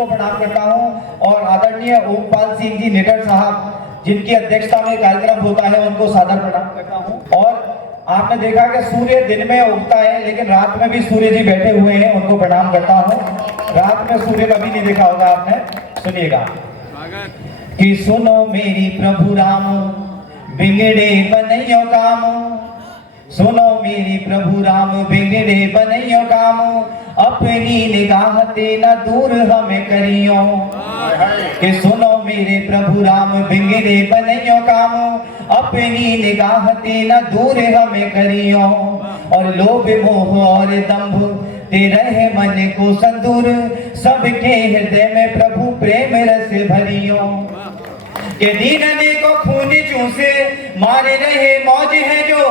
उनको प्रणाम करता हूँ और आदरणीय ओमपाल सिंह जी निडर साहब जिनकी अध्यक्षता में कार्यक्रम होता है उनको सादर प्रणाम करता हूँ। और आपने देखा कि सूर्य दिन में उगता है लेकिन रात में भी सूर्य जी बैठे हुए हैं, उनको प्रणाम करता हूँ। रात में सूर्य कभी नहीं देखा होगा आपने, सुनिएगा कि सुनो मेरी प्रभु राम बिगड़े बनैयो काम, सुनो मेरी प्रभु राम बिगड़े बनैयो काम, अपनी निगाह ते न दूर हमें करियो। कि सुनो मेरे प्रभु राम बिगड़े बनैयो काम, अपनी निगाह ते न दूर हमें करियो। और लोभ मोह और दंभ ते रहे मन को संदूर, सबके हृदय में प्रभु प्रेम रस भरियो। के दीनने को खून चूसे मारे रहे मौज है जो,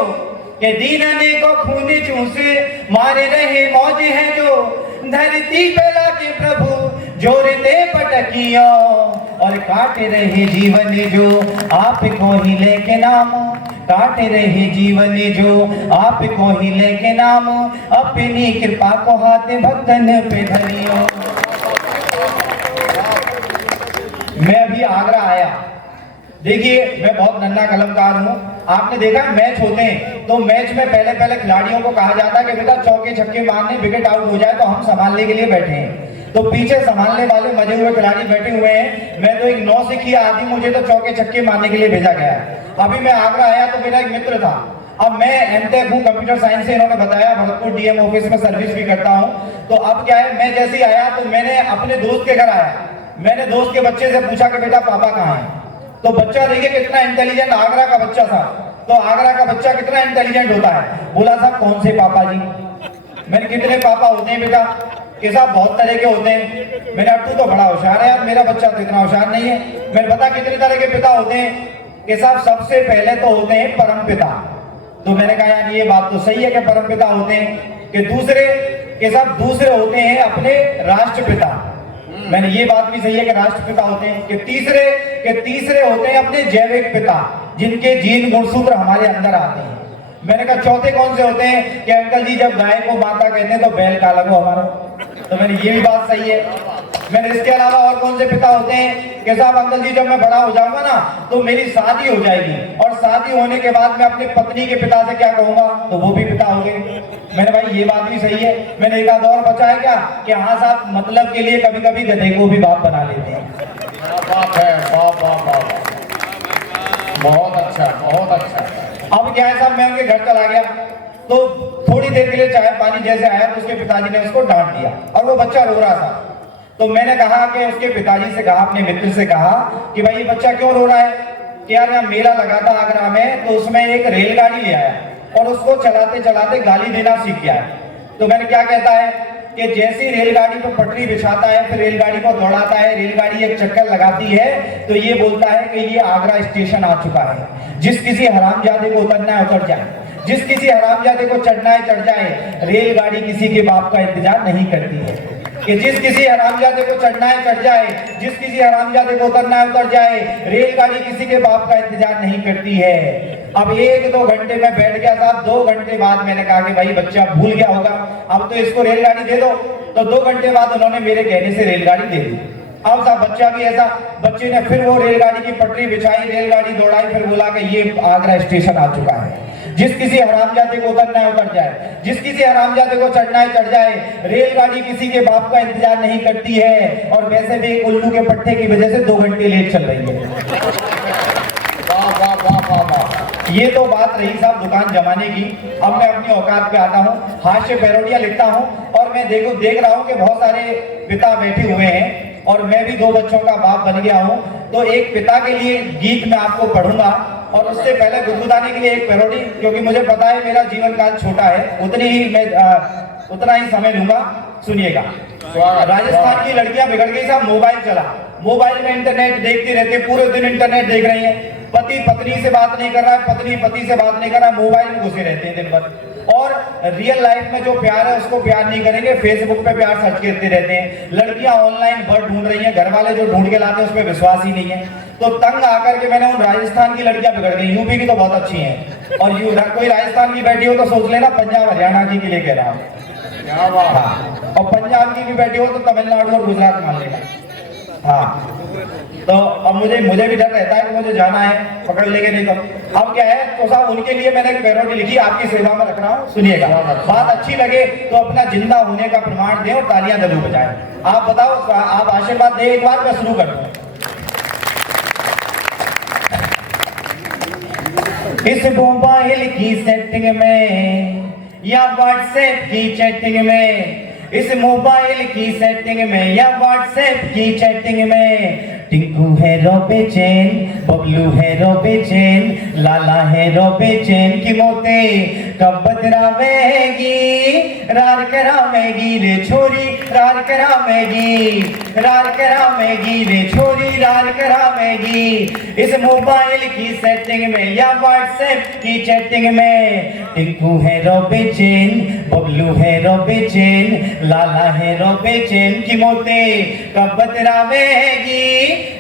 के दीनने को खून चूसे मारे रहे मौज है जो, धरती पे लाके प्रभु जोरते पटकियो। और काट रहे जीवन जो आपको ही लेके नाम, काट रहे जीवन जो आपको ही लेके नाम, अपनी कृपा को हाथ भक्तन पे धरियो। मैं अभी आगरा आया, देखिए मैं बहुत नन्हा कलमकार हूँ। आपने देखा मैच होते हैं तो मैच में पहले पहले खिलाड़ियों को कहा जाता है कि बेटा चौके छक्के मारने, विकेट आउट हो जाए तो हम संभालने के लिए बैठे हैं। तो पीछे संभालने वाले मजे हुए खिलाड़ी बैठे हुए हैं। मैं तो एक नौसिखिया आदमी, मुझे तो चौके छक्के मारने के लिए भेजा गया। अभी मैं आगरा आया तो मेरा एक मित्र था, अब मैं एमटेक हूँ कंप्यूटर साइंस से, इन्होंने बताया भरतपुर डीएम ऑफिस में सर्विस भी करता हूँ। तो अब क्या है, मैं जैसे ही आया तो मैंने अपने दोस्त के घर आया, मैंने दोस्त के बच्चे से पूछा कि बेटा पापा कहाँ है। तो बच्चा देखिए कितना इंटेलिजेंट, आगरा का बच्चा था। तो आगरा का बच्चा कितना इंटेलिजेंट होता है, बोला साहब कौन से पापा जी। मैंने कितने पापा होते हैं बेटा, कि साहब बहुत तरह के होते हैं। मैंने अब तू तो बड़ा होशियार है यार, मेरा बच्चा तो इतना होशियार नहीं है। मैंने पता कितने तरह के पिता होते हैं, कि साहब सबसे पहले तो होते हैं परम पिता। तो मैंने कहा यार ये बात तो सही है कि परम पिता होते हैं, कि दूसरे के साथ दूसरे होते हैं अपने राष्ट्रपिता। मैंने ये बात भी सही है कि राष्ट्रपिता होते हैं। कि तीसरे होते हैं अपने जैविक पिता, जिनके जीन गुणसूत्र हमारे अंदर आते हैं। मैंने कहा चौथे कौन से होते हैं, कि अंकल जी जब गाय को माता कहते हैं तो बैल काला को हमारा। तो मैंने ये भी बात सही है। मैंने इसके अलावा और कौन से पिता होते हैं, कि साहब अंकल जी जब मैं बड़ा हो जाऊंगा ना तो मेरी शादी हो जाएगी, और शादी होने के बाद मैं अपनी पत्नी के पिता से क्या कहूंगा, तो वो भी पिता हो गए। मैंने भाई ये बात भी सही है। मैंने एक आध और बचा है क्या, कि हाँ साहब मतलब के लिए कभी कभी गधे को भी बाप बना लेते हैं। बात है, बाप बाप बाप, बहुत अच्छा बहुत अच्छा। अब क्या है साहब, मैं उनके घर चला गया तो थोड़ी देर के लिए चाय पानी जैसे आया तो उसके पिताजी ने उसको डांट दिया और वो बच्चा रो रहा था। तो मैंने कहा कि उसके पिताजी से कहा, अपने मित्र से कहा कि भाई ये बच्चा क्यों रो रहा है। कि यार यहाँ मेला लगा था आगरा में, तो उसमें एक रेलगाड़ी ले आया और उसको चलाते चलाते गाली देना सीख गया है। तो मैंने क्या कहता है कि जैसी रेलगाड़ी पर पटरी बिछाता है फिर रेलगाड़ी को दौड़ाता है, रेलगाड़ी एक चक्कर लगाती है तो ये बोलता है कि ये आगरा स्टेशन आ चुका है, जिस किसी हरामजादे को उतरना है उतर जाए, जिस किसी हरामजादे को चढ़ना है चढ़ जाए। रेलगाड़ी किसी के बाप का इंतजार नहीं करती है। कि जिस किसी हरामजादे को चढ़ना है चढ़ जाए, जिस किसी हरामजादे को उतरना है उतर जाए। रेलगाड़ी किसी के बाप का इंतजार नहीं करती है। अब 1-2 घंटे में बैठ गया साहब। 2 घंटे बाद मैंने कहा कि भाई बच्चा भूल गया होगा, अब तो इसको रेलगाड़ी दे दो। तो 2 घंटे बाद उन्होंने मेरे कहने से रेलगाड़ी दे दी। अब साहब बच्चा भी ऐसा, बच्चे ने फिर वो रेलगाड़ी की पटरी बिछाई, रेलगाड़ी दौड़ाई, फिर बोला कि ये आगरा स्टेशन आ चुका है, जिस किसी हरामजादे को उतरना है उतर जाए, जिस किसी हरामजादे को चढ़ना है चढ़ जाए। रेलगाड़ी किसी के बाप का इंतजार नहीं करती है। और वैसे भी उल्लू के पट्टे की वजह से 2 घंटे लेट चल रही है। वाह वाह वाह वाह वाह। ये तो बात रही साहब दुकान जमाने की। अब मैं अपनी औकात पे आता हूँ, हास्य पैरोडियां लिखता हूँ और मैं देख रहा हूँ कि बहुत सारे पिता बैठे हुए हैं और मैं भी 2 बच्चों का बाप बन गया हूँ। तो एक पिता के लिए गीत मैं आपको पढ़ूंगा और उससे पहले गुनगुनाने के लिए एक पैरोडी, क्योंकि मुझे पता है मेरा जीवन काल छोटा है, उतना ही समय लूंगा। सुनिएगा। राजस्थान की लड़कियां बिगड़ गई साहब, मोबाइल चला, मोबाइल में इंटरनेट देखती रहती है, पूरे दिन इंटरनेट देख रही है। पति पत्नी से बात नहीं कर रहा है, पत्नी पति से बात नहीं कर रहा है, मोबाइल में घुसे रहते हैं दिन भर। और रियल लाइफ में जो प्यार है उसको प्यार नहीं करेंगे, फेसबुक पे प्यार सर्च करते रहते हैं। लड़कियां ऑनलाइन बर्ड ढूंढ रही हैं, घर वाले जो ढूंढ के लाते हैं उस पर विश्वास ही नहीं है। तो तंग आकर के मैंने उन राजस्थान की लड़कियां बिगड़ गई, यूपी की तो बहुत अच्छी हैं, और कोई राजस्थान की बैठी हो तो सोच लेना पंजाब हरियाणा की के लिए कह रहा हूँ। और पंजाब की भी बैठी हो तो तमिलनाडु और गुजरात मान लेना। हाँ, तो अब मुझे भी डर रहता है कि मुझे जाना है, पकड़ लेके नहीं तो। अब क्या है तो साहब उनके लिए मैंने एक पैरोडी लिखी, आपकी सेवा में रख रहा हूँ, सुनिएगा। बात अच्छी लगे तो अपना जिंदा होने का प्रमाण दें और तालियां जरूर बजाएं। आप बताओ, आप आशीर्वाद दें एक बार, मैं शुरू कर दूं। इस मोबाइल की सेटिंग में या व्हाट्सएप की चैटिंग में, इस मोबाइल की सेटिंग में या व्हाट्सएप की चैटिंग में, टिंकू है रोबे चैन, बबलू है रोबे चैन, लाला है रोबे चैन की मोते कब बदरावेगी, रार करावेगी रे छोरी, रार करावेगी, रार करावेगी रे छोरी, रार करावेगी। इस मोबाइल की सेटिंग में या व्हाट्सएप की चैटिंग में, टिंकू है रोबे चैन, बबलू है रोबे चैन, लाला है रोबे चैन की मोते कब बदरावेगी,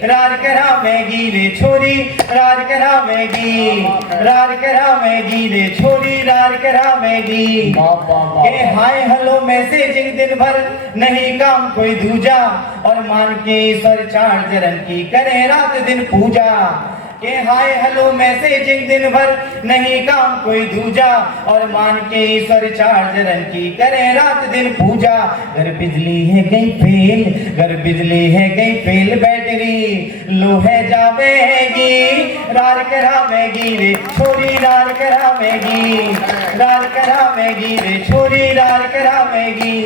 रार करावेगी रे छोरी, रार करावेगी, रार करावेगी रे छोरी, रार करावेगी। ए हाय हेलो मैसेजिंग दिन भर नहीं काम कोई दूजा, और मान के ईश्वर चार्जरन की करे रात दिन पूजा। के हाय हेलो मैसेजिंग दिन भर नहीं काम कोई दूजा, और मान के ईश्वर चार्जरन की करे रात दिन पूजा। घर बिजली है गई फेल, घर बिजली है गई फेल, बैटरी लो है जावेगी, रार करावेगी रे छोरी, रार करावेगी, रार करावेगी रे छोरी, रार करावेगी।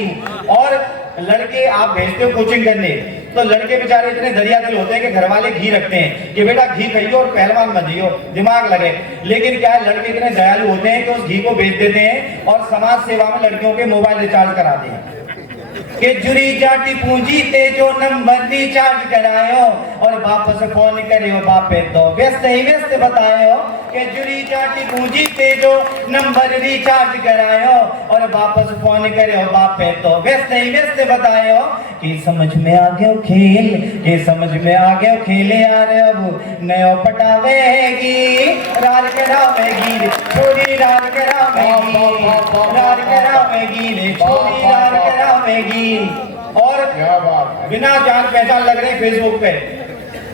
और लड़के आप भेजते हो कोचिंग करने, तो लड़के बेचारे इतने दरिया दिल होते हैं कि घर वाले घी रखते हैं कि बेटा घी खाइयो और पहलवान मत जियो, दिमाग लगे। लेकिन क्या है, लड़के इतने दयालु होते हैं कि उस घी को बेच देते हैं और समाज सेवा में लड़कियों के मोबाइल रिचार्ज कराते हैं। के जुरी जाटी पूंजी ते जो नंबर रिचार्ज करायो और वापस फोन करियो बापे तो व्यस्त ही व्यस्त बतायो। के जुरी जाटी पूंजी ते जो नंबर रिचार्ज करायो और वापस फोन करियो बापे तो व्यस्त ही व्यस्त बतायो। कि समझ में आ गयो खेल, के समझ में आ गयो खेल यार, अब नयो पटावेगी, रार करावेगी रे छोरी, रार करावेगी, रार करावेगी रे छोरी, रार करावेगी। और बिना जान पहचान लग रहे फेसबुक पे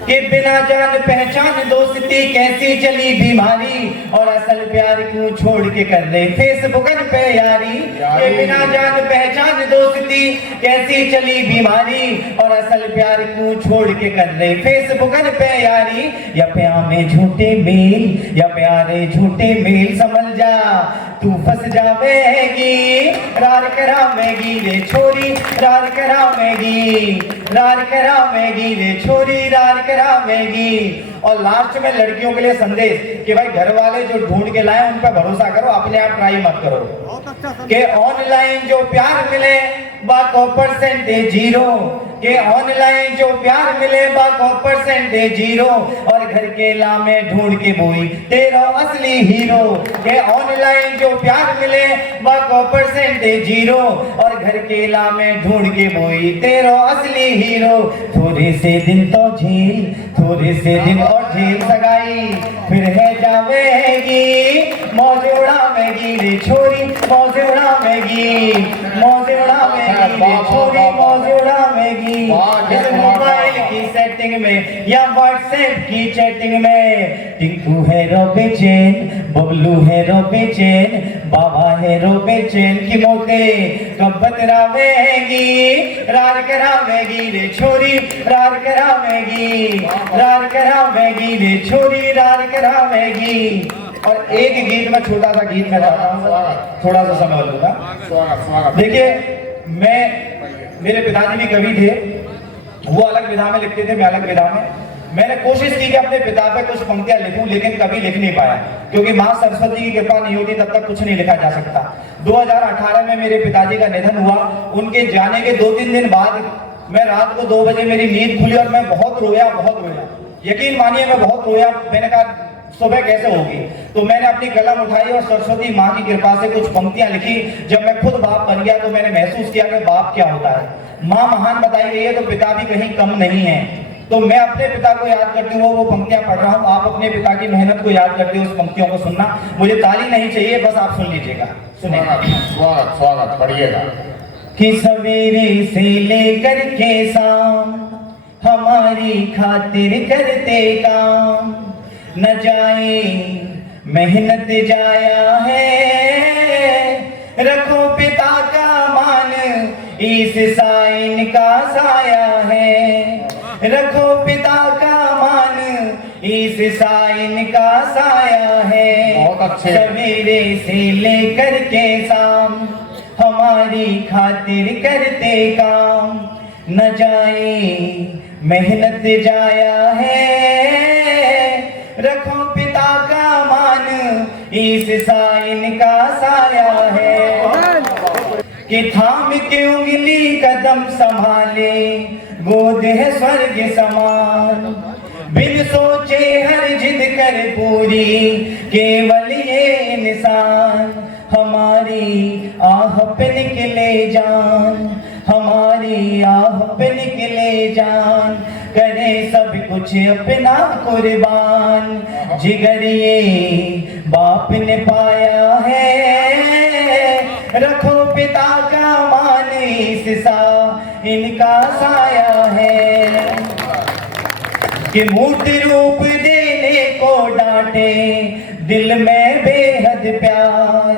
कि बिना जान पहचान दोस्ती कैसी चली बीमारी, और असल प्यार क्यों छोड़ के कर रहे फेसबुक पे यारी। कि बिना जान पहचान दोस्ती कैसी चली बीमारी, और असल प्यार क्यों छोड़ के कर रहे फेसबुक पे यारी। या प्यार में झूठे मेल, या प्यारे झूठे मेल, समझ जा तू फंस जावेगी, रार करावेगी रे छोरी, रार करावेगी, रार करावेगी रे छोरी, रार करावेगी। और लास्ट में लड़कियों के लिए संदेश कि भाई घर वाले जो ढूंढ के लाए उन पर भरोसा करो, अपने आप ट्राई मत करो। कि ऑनलाइन जो प्यार मिले बाको परसेंटेज जीरो, के ऑनलाइन जो प्यार मिले बाको परसेंटेज जीरो, और घर के लामे ढूंढ के बोई तेरा असली हीरो। के ऑनलाइन जो प्यार मिले बाको परसेंटेज जीरो, और घर के लामे ढूंढ के बोई तेरा असली हीरो। थोड़े से दिन तो झील, थोड़े से दिन और झील सगाई, फिर है जावेगी, मौज उड़ावेगी रे छोरी, मौज उड़ावेगी, मौज उड़ावेगी रे छोरी, मौज उड़ावेगी। इस मोबाइल की सेटिंग में या व्हाट्सएप की चैटिंग में, टिंकू है रोबे चैन, बबलू है रोबे चैन, बाबा है रोबे चैन की मोते कब बतरावेगी, रार करावेगी रे छोरी, रार करावेगी, रार करावेगी रे छोरी, रार करावेगी। और एक गीत में, छोटा सा गीत मैं चाहता हूँ, थोड़ा सा समय लूंगा। देखिए मैं, मेरे पिताजी भी कवि थे, वो अलग विधा में लिखते थे, मैं अलग विधा में। मैंने कोशिश की कि अपने पिता पे कुछ पंक्तियां लिखूं, लेकिन कभी लिख नहीं पाया, क्योंकि मां सरस्वती की कृपा नहीं होती तब तक कुछ नहीं लिखा जा सकता। 2018 में मेरे पिताजी का निधन हुआ। उनके जाने के 2-3 दिन बाद मैं रात को 2 बजे मेरी नींद खुली और मैं बहुत रोया, बहुत रोया। यकीन मानिए मैं बहुत रोया। मैंने कहा सुबह कैसे होगी, तो मैंने अपनी कलम उठाई और सरस्वती माँ की कृपा से कुछ पंक्तियां लिखी। जब मैं खुद बाप बन गया तो मैंने महसूस किया कि बाप क्या होता है। माँ महान बताई गई है तो पिता भी कहीं कम नहीं है। तो मैं अपने पिता को याद करती हूँ, वो पंक्तियां पढ़ रहा हूँ। आप अपने पिता की मेहनत को याद करते हो, उस पंक्तियों को सुनना। मुझे ताली नहीं चाहिए, बस आप सुन लीजिएगा। सुनिए, स्वागत स्वागत, पढ़िएगा। कि सवेरे से लेकर के शाम हमारी खातिर करते काम, न जाए मेहनत जाया है, रखो पिता का मान, इस साइन का साया है, रखो पिता का मान, इस साइन का साया है। बहुत अच्छे। सवेरे से लेकर के शाम हमारी खातिर करते काम, न जाए मेहनत जाया है, रखो पिता का मान, इस साइन का साया है। कि थाम के उंगली कदम संभाले, गोद है स्वर्ग समान, बिन सोचे हर जिद कर पूरी, केवल ये इंसान, हमारी आह पे निकले जान, हमारी आह पे निकले जान, करे सब कुछ अपना कुर्बान, जिगर ये बाप ने पाया है, रखो पिता का मान, इस सा इनका साया है। कि मूर्ति रूप देने को डांटे, दिल में बेहद प्यार,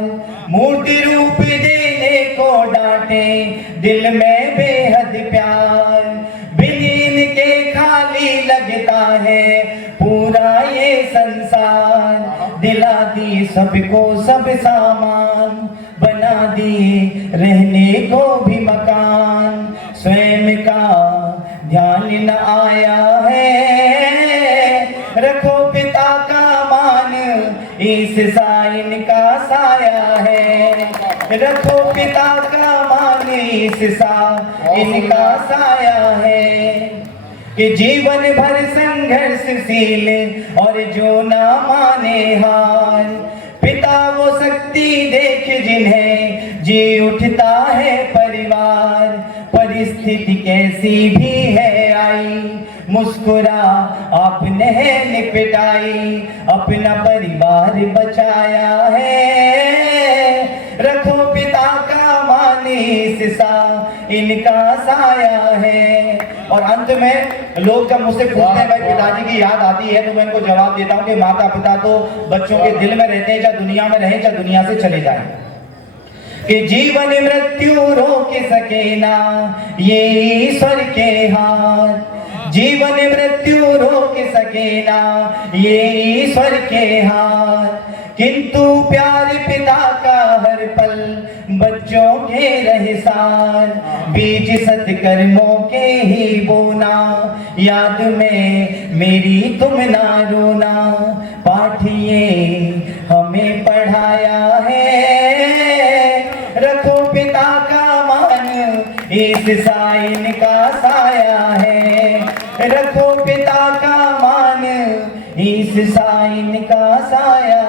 मूर्ति रूप देने को डांटे, दिल में बेहद प्यार, बिन इनके खाली लगता है पूरा ये संसार, दिला दी सबको सब सामान, बना दिए रहने को भी मकान, स्वयं का ध्यान न आया है, रखो पिता का मान, इस साइन का साया है, रखो पिता का मान, इस साइन का साया है। कि जीवन भर संघर्षशील और जो ना माने हार, पिता वो शक्ति देख जिन्हें जी उठता है परिवार, परिस्थिति कैसी भी है आई, मुस्कुरा आपने है निपटाई, अपना परिवार बचाया है, रखो पिता का मान, इस सा इनका साया है। और अंत में लोग जब मुझसे पूछते हैं भाई पिताजी की याद आती है, तो मैं इनको जवाब देता हूँ कि माता पिता तो बच्चों के दिल में रहते हैं, चाहे दुनिया में रहे चाहे दुनिया से चले जाएं। कि जीवन मृत्यु रोक सके ना ये ईश्वर के हाथ, जीवन मृत्यु रोक सके ना ये ईश्वर के हाथ, किंतु प्यार पिता का हर पल बच्चों के रहे साथ, बीज सत्कर्मों के ही बोना, याद में मेरी तुम ना रोना, पाठिए हमें पढ़ाया है, रखो पिता का मान, इस साइन का साया है, रखो पिता का मान, इस साइन का साया